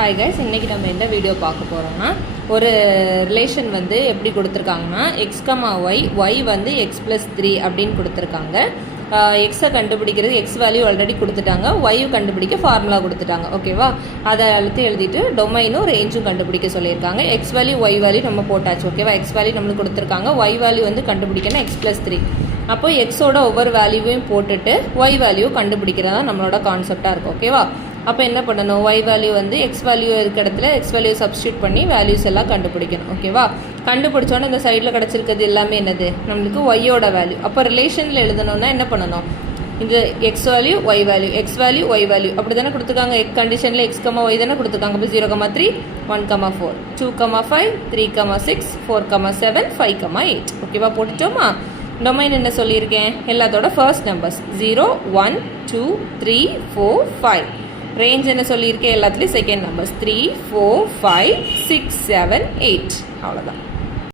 Hi guys, இன்றைக்கி நம்ம என்ன வீடியோ பார்க்க போகிறோம்னா, ஒரு ரிலேஷன் வந்து எப்படி கொடுத்துருக்காங்கன்னா எக்ஸ் கமா ஒய் வந்து x+3 அப்படின்னு கொடுத்துருக்காங்க. எக்ஸை கண்டுபிடிக்கிறது எக்ஸ் வேல்யூ ஆல்ரெடி கொடுத்துட்டாங்க, ஒய்யு கண்டுபிடிக்க ஃபார்முலா கொடுத்துட்டாங்க. ஓகேவா, அதை எழுதிட்டு டொமைனும் ரேஞ்சும் கண்டுபிடிக்க சொல்லியிருக்காங்க. எக்ஸ் வேல்யூ ஒய் வேல்யூ நம்ம போட்டாச்சு. ஓகேவா, எக்ஸ் வேல்யூ நம்மளுக்கு கொடுத்துருக்காங்க, ஒய் வேல்யூ வந்து கண்டுபிடிக்கணும் x+3. அப்போ எக்ஸோட ஒவ்வொரு வேல்யூவையும் போட்டுட்டு ஒய் வேல்யூ கண்டுபிடிக்கிறதா நம்மளோட கான்செப்டாக இருக்கும். ஓகேவா, அப்போ என்ன பண்ணணும், ஒய் வேல்யூ வந்து எக்ஸ் வேல்யூ இருக்க இடத்துல எக்ஸ் வேல்யூ சப்ஸ்டியூட் பண்ணி வேல்யூஸ் எல்லாம் கண்டுபிடிக்கணும். ஓகேவா, கண்டுபிடிச்சோன்னே இந்த சைடில் கிடச்சிருக்கிறது எல்லாமே என்னது, நம்மளுக்கு ஒய்யோட வேல்யூ. அப்போ ரிலேஷனில் எழுதணும்னா என்ன பண்ணணும், இந்த X value Y value, X value Y value அப்படி தானே கொடுத்துருக்காங்க. கண்டிஷனில் எக்ஸ் கமா ஒய் தானே கொடுத்துருக்காங்க. அப்போ 0,3 1,4 2,5 3,6 4,7 5,8. ஓகேவா, போட்டுட்டோமா. டொமைன் என்ன சொல்லியிருக்கேன், எல்லாத்தோட ஃபர்ஸ்ட் நம்பர்ஸ் 0 1 2 3 4 5. ரேஞ்ச் என்ன சொல்லியிருக்கேன், எல்லாத்துலேயும் செகண்ட் நம்பர்ஸ் 3 4 5 6 7 8. அவ்வளோதான்.